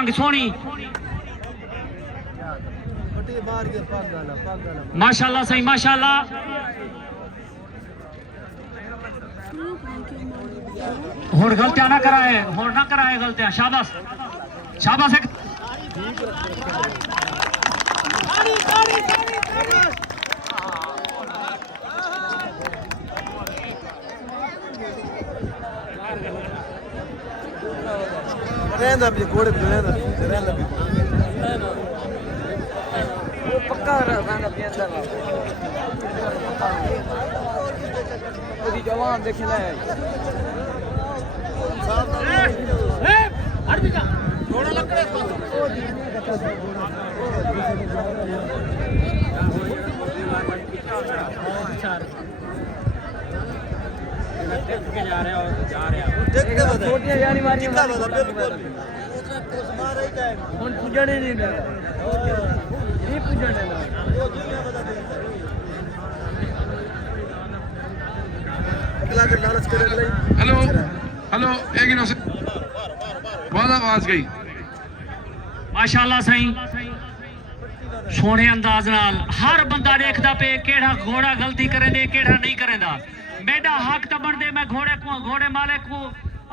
जंग सोनी माशाल्लाह सही माशाल्लाह होड़ गलतियां ना कराए गलतियां शाबाश शाबाश एक रहना भी घोड़े पे रहना भी वो पक्का रहना भी अंदर ओदी जवान देख ले ए हट भी जा घोड़ा लग रहा के जा रहे हो देखते बता छोटियां यानी मारी बिल्कुल मारे जाए हुन पुजणे नहीं दे ये पुजणे ना वो दुनिया बता दे अगला के लालच करे ले हेलो हेलो एक ही से बहुत आवाज गई माशाल्लाह सही सोने अंदाज नाल हर बंदा देखदा पे केड़ा घोड़ा गलती करेंदे केड़ा नहीं करेंदा मेरा हक तो बनदे मैं घोड़े मालिक को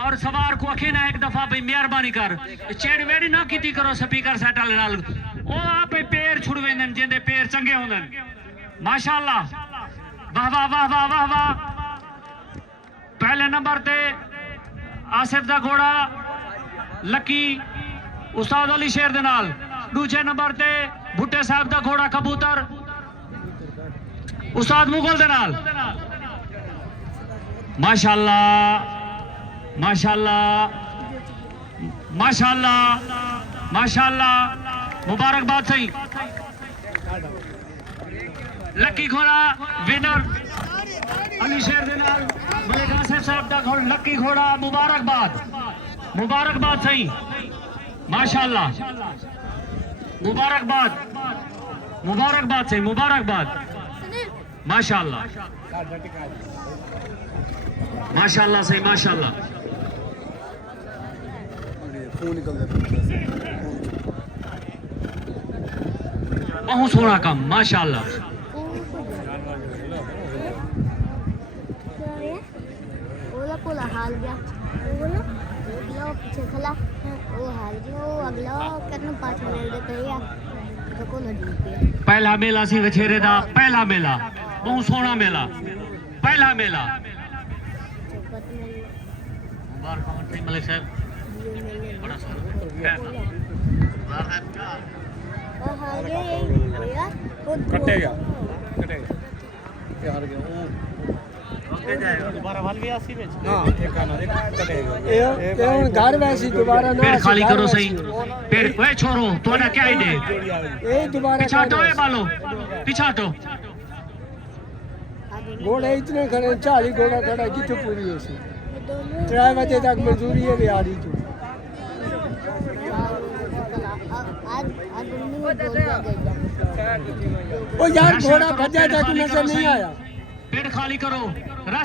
और सवार को अखे ना एक दफा भाई मेहरबानी कर चेड़ वेड़ी ना कीती करो स्पीकर सेट वाले नाल ओ आप पैर छुड़वेंदन जिंदे पैर चंगे होंदन माशाल्लाह वाह वाह वाह वाह वाह वाह पहले नंबर ते आसिफ दा घोड़ा लकी उस्ताद अली शेर दे नाल दूजे नंबर ते भुट्टे साहब दा घोड़ा कबूतर उस्ताद मुगल दे नाल माशाल्लाह माशाल्लाह माशाल्लाह माशाल्लाह मुबारकबाद सही लकी घोड़ा विनर अली शेर दे नाल मलिक आसिफ साहब दा घोड़ा लकी घोड़ा मुबारकबाद सही माशाल्लाह मुबारकबाद सही मुबारकबाद माशाल्लाह माशाल्लाह सही माशाल्लाह बहुत सोना काम माशाल्लाह हाल गया वो पीछे खला वो हाल गया वो अगला करने 5 मिनट दे करिया तो को लड़ी पे पहला मेला सी वछेरे दा पहला मेला बहुत सोना मेला पहला मेला मुबारक हो मलिक साहब बड़ा सोना कटेगा हार गया दोबारा वाल भी आसी में हां एक आना कटेगा ये घर वैसी दोबारा ना पेड़ खाली करो सही पेड़ ओए छोरो तोड़ा क्या दे ए दोबारा पीछे हटो ए बालो पीछे हटो घोड़े इतने खड़े 40 घोड़ा खड़ा किथे पूरी हो सी 3 बजे तक मजदूरी है बिहारी की ओ यार घोड़ा भजा तक नजर नहीं आया पेड़ खाली करो